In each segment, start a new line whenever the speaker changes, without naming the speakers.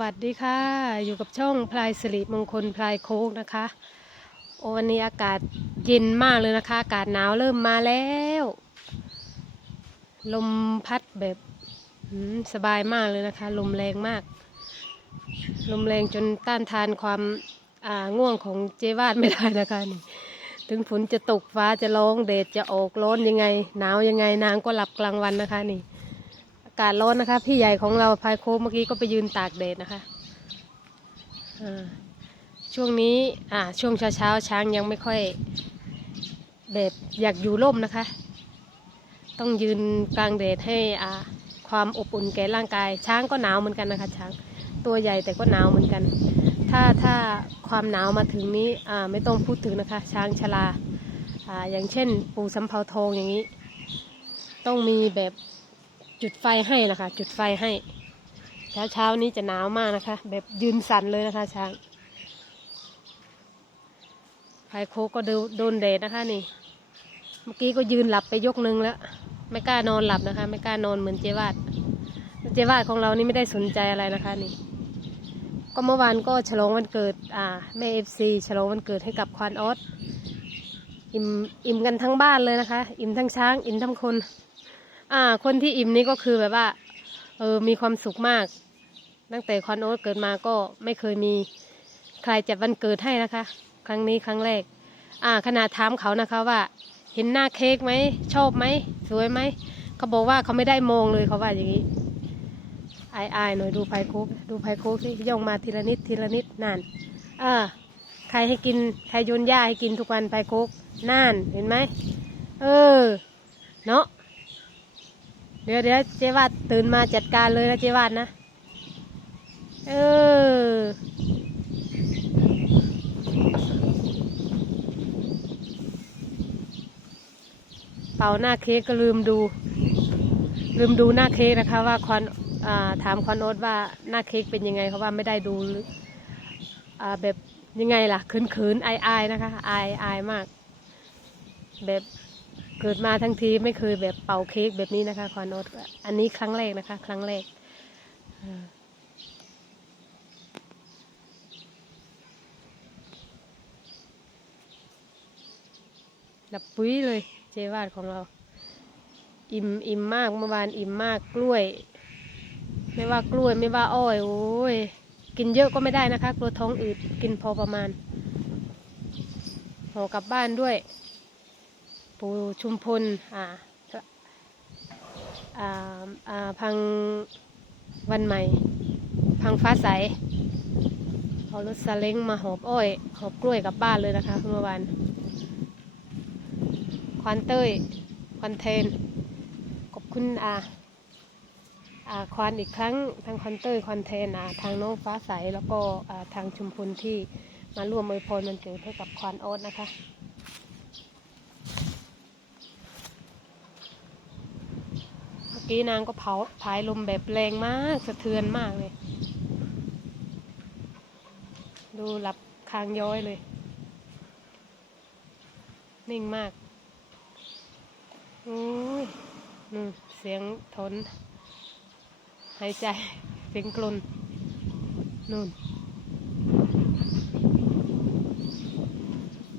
วัสดีค่ะ อยู่กับช่องพลายสิริมงคลพลายโคกนะคะโอ้วันนี้อากาศเย็นมากเลยนะคะ อากาศหนาวเริ่มมาแล้ว ลมพัดแบบสบายมากเลยนะคะ ลมแรงมาก ลมแรงจนต้านทานความง่วงของเจวาดไม่ได้นะคะนี่ถึงฝนจะตกฟ้าจะร้องแดดจะออกร้อนยังไง หนาวยังไงนางก็หลับกลางวันนะคะนี่ากาศร้อนนะคะ พี่ใหญ่ของเราพายโคกเมื่อกี้ก็ไปยืนตากแดดนะคะช่วงนี้อ่าช่วงเช้าเช้าช้างยังไม่ค่อย แบบอยากอยู่ร่มนะคะ ต้องยืนกลางแดดให้อ่าความอบอุ่นแก่ร่างกาย ช้างก็หนาวเหมือนกันนะคะ ช้างตัวใหญ่แต่ก็หนาวเหมือนกัน ถ้าถ้าความหนาวมาถึงนี้อ่าไม่ต้องพูดถึงนะคะ ช้างชราอ่าอย่างเช่น ปูสำเภาทองอย่างนี้ ต้องมีแบบ จุดไฟให้นะคะ จุดไฟให้ เช้าเช้านี้จะหนาวมากนะคะ แบบยืนสั่นเลยนะคะช้างไฟโคก็ดูโดนแดดนะคะนี่ เมื่อกี้ก็ยืนหลับไปยกหนึงแล้ว ไม่กล้านอนหลับนะคะ ไม่กล้านอนเหมือนเจวาดเจวาดของเรานี่ไม่ได้สนใจอะไรนะคะนี่ ก็เมื่อวานก็ฉลองวันเกิด อ่าแม่เอฟซีฉลองวันเกิดให้กับควานออสอิ่มอิ่มกันทั้งบ้านเลยนะคะ อิ่มทั้งช้าง อิ่มทั้งคน อ่า คนที่อิ่มนี่ก็คือแบบว่า เออ มีความสุขมาก ตั้งแต่ควานโอ๊ตเกิดมาก็ไม่เคยมีใครจัดวันเกิดให้นะคะ ครั้งนี้ครั้งแรก อ่า ขนาดถามเขานะคะว่า เห็นหน้าเค้กไหม ชอบไหม สวยไหม เขาบอกว่าเขาไม่ได้มองเลยเขาว่าอย่างนี้อายอายหน่อยดูไพโคกดูไพโคกที่ย่องมาทีละนิดทีละนิดนั่นเออใครให้กินใครโยนหญ้าให้กินทุกวันไพโคกนั่นเห็นไหมเออ เนาะ เดี๋ยวเดี๋ยวเจวาดตื่นมาจัดการเลยนะเจวาดนะ เออ เป่าหน้าเค้กก็ลืมดู ลืมดูหน้าเค้กนะคะ ว่าควันถามควันโอ๊ตว่าหน้าเค้กเป็นยังไงเขาว่าไม่ได้ดูแบบยังไงล่ะขืนๆอายอายๆนะคะ อายอายมาก แบบ เกิดมาทั้งทีไม่เคยแบบเป่าเค้กแบบนี้นะคะควันอตอันนี้ครั้งแรกนะคะ ครั้งแรกดับปุ้ยเลยเจวาดของเรา อิ่มอิ่มมากเมื่อวานอิ่มมากกล้วย ไม่ว่ากล้วยไม่ว่าอ้อยโอ้ยกินเยอะก็ไม่ได้นะคะ กลัวท้องอืดกินพอประมาณห่อกลับบ้านด้วย ปูชุมพลอ่าอ่าอ่าพังวันใหม่ พังฟ้าใสเอารถซาเล้งมาหอบอ้อยหอบกล้วยกลับบ้านเลยนะคะเมื่อวานควันเต้ยควันเทนขอบคุณอาอาควานอีกครั้งทางคอนเตอร์คอนเทนอาทางน้องฟ้าใสแล้วก็อ่าทางชุมพลที่มาร่วมอวยพรมันเกิดให้กับควานโอ๊ตนะคะ เมื่ อกี้นางก็เผาพายลมแบบแรงมากสะเทือนมากเลย ดูหลับคางย้อยเลย นิ่งมากโอ้ยนู่นเสียงทน หายใจ เสียงกลุนนู่น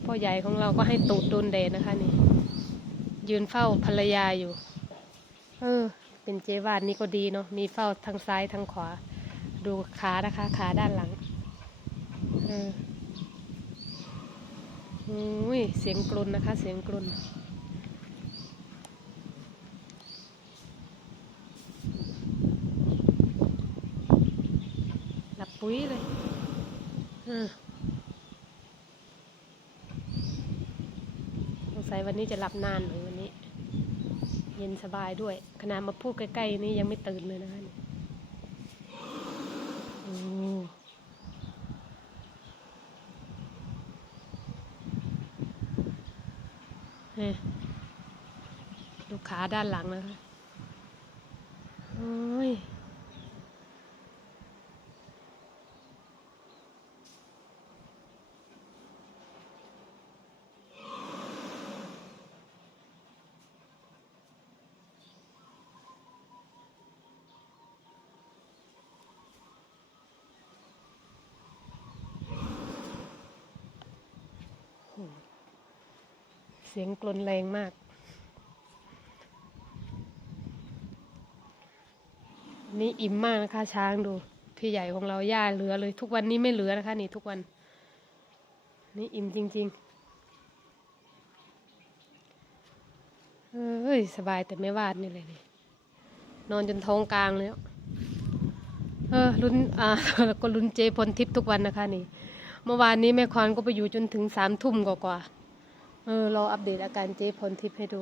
พ่อใหญ่ของเราก็ให้ตูดโดนแดดนะคะนี่ ยืนเฝ้าภรรยาอยู่ เออ เป็นเจวานนี่ก็ดีเนาะ มีเฝ้าทางซ้ายทางขวา ดูขานะคะ ขาด้านหลัง เอออุ้ย เสียงกลุนนะคะ เสียงกลุนหลับปุ๋ยเลยเออสงสัยวันนี้จะหลับนานเลย เย็นสบายด้วย ขนาดมาพูดใกล้ๆนี่ยังไม่ตื่นเลยนะคะนี่โอ้ดูขาด้านหลังนะคะ โอ้ย สียงกลนแรงมาก นี่อิ่มมากนะคะ ช้างดู พี่ใหญ่ของเราย่าเหลือเลย ทุกวันนี้ไม่เหลือนะคะ นี่ทุกวัน นี่อิ่มจริง ๆเอ้ยสบายแต่ไม่วาดนี่เลยนี่นอนจนท้องกลางแล้วเออลุ้นอ่าแล้วก็ลุ้นเจพลทิพย์ทุกวันนะคะนี่ เมื่อวานนี้แม่ควานก็ไปอยู่จนถึงสามทุ่มกว่าๆ เออรออัปเดตอาการเจ๊พลทิพย์ให้ดู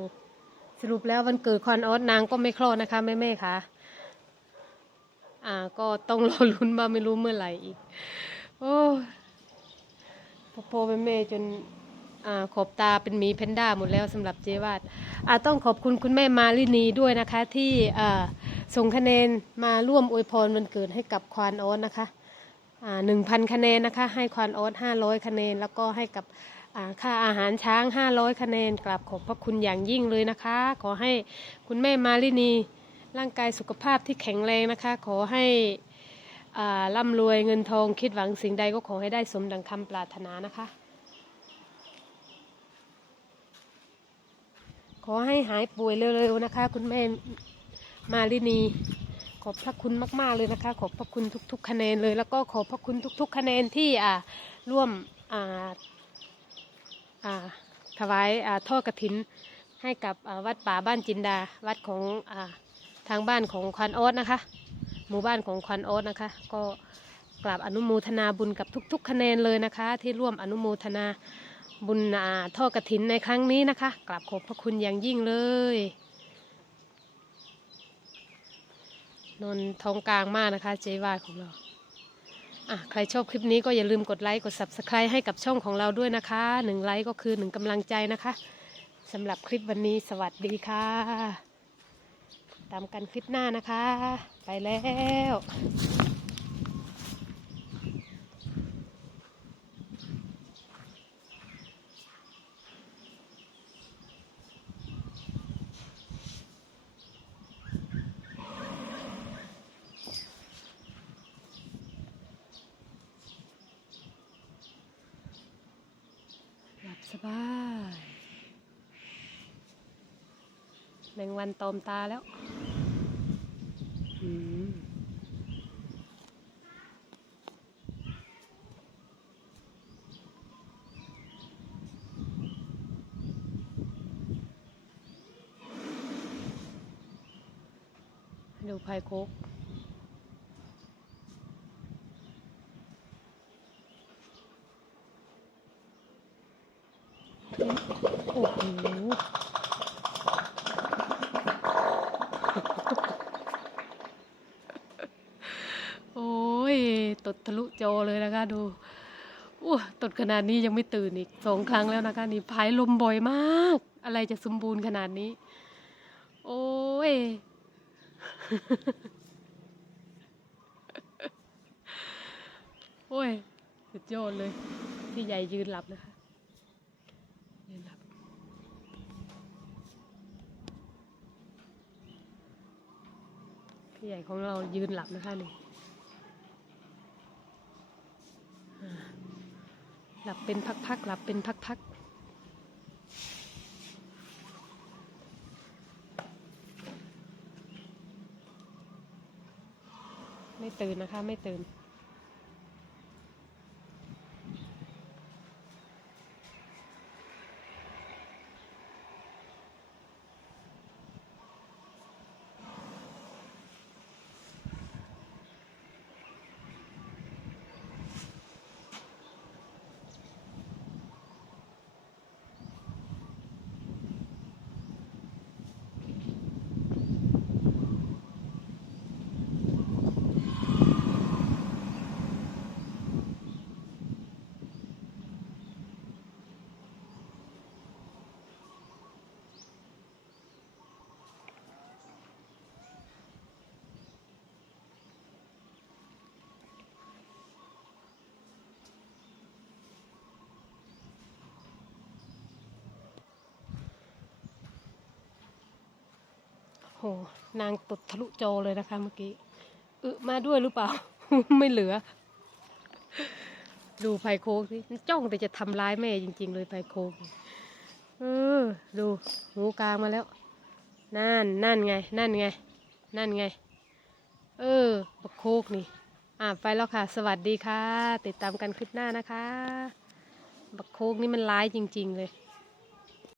สรุปแล้ววันเกิดควานออสนางก็ไม่คลอดนะคะแม่แม่ค่ะ อ่า ก็ต้องรอลุ้นว่าไม่รู้เมื่อไหร่อีก โอ้พ่อพ่อแม่แม่จนอ่าขอบตาเป็นหมีแพนด้าหมดแล้วสำหรับเจวาดอ่าต้องขอบคุณคุณแม่มาลินีด้วยนะคะ ที่อ่าส่งคะแนนมาร่วมอวยพรวันเกิดให้กับควานออสนะคะอ่าหนึ่งพันคะแนนนะคะ ให้ควานออสห้าร้อยคะแนนแล้วก็ให้กับ ค่าอาหารช้างห้าร้อยคะแนนกราบขอบพระคุณอย่างยิ่งเลยนะคะ ขอให้คุณแม่มาลินี ร่างกายสุขภาพที่แข็งแรงนะคะ ขอให้อ่าร่ำรวยเงินทองคิดหวังสิ่งใดก็ขอให้ได้สมดังคำปรารถนานะคะ ขอให้หายป่วยเร็วๆนะคะ คุณแม่มาลินีขอบพระคุณมากๆเลยนะคะ ขอบพระคุณทุก ๆ คะแนนเลย แล้วก็ขอบพระคุณทุก ๆ คะแนนที่อ่าร่วมอ่า ถวายอ่าทอดกระถินให้กับวัดป่าบ้านจินดา วัดของอทางบ้านของควันออสนะคะ หมู่บ้านของควันออสนะคะ ก็กราบอนุโมทนาบุญกับทุกๆ คะแนนเลยนะคะ ที่ร่วมอนุโมทนาบุญอ่าทอดกระถินในครั้งนี้นะคะกราบขอบพระคุณอย่างยิ่งเลยนนทองกลางมากนะคะเจวาของเรา อะใครชอบคลิปนี้ก็อย่าลืมกดไลค์กด subscribe ให้กับช่องของเราด้วยนะคะหนึ่งไลค์ก็คือหนึ่งกำลังใจนะคะสำหรับคลิปวันนี้สวัสดีค่ะ ตามกันคลิปหน้านะคะ ไปแล้ว หลับสบาย แมงวันตอมตาแล้วดูไพโคกโอ้โห โอ้ย ตด ทะลุจอเลยนะคะดูอ้ตดขนาดนี้ยังไม่ตื่นอีกสองครั้งแล้วนะคะ นี่พายลมบ่อยมาก อะไรจะสมบูรณ์ขนาดนี้ โอ้ยโอ้ยสุดยอดเลยพี่ใหญ่ยืนหลับนะคะ ยืนหลับ พี่ใหญ่ของเรายืนหลับนะคะนี่ หลับเป็นพักๆหลับเป็นพักๆไม่ตื่นนะคะ ไม่ตื่น หนางตดทะลุจอเลยนะคะเมื่อกี้อึมาด้วยหรือเปล่า ไม่เหลือ ดูไพโคกสิจ้องแต่จะทำร้ายแม่จริง ๆ เลยไพโคกเออดูหูกลางมาแล้ว นั่นนั่นไง นั่นไง นั่นไง เออบักโคกนี่ อ่าไปแล้วค่ะ สวัสดีค่ะ ติดตามกันคลิปหน้านะคะบักโคกนี่มันร้ายจริง ๆ เลย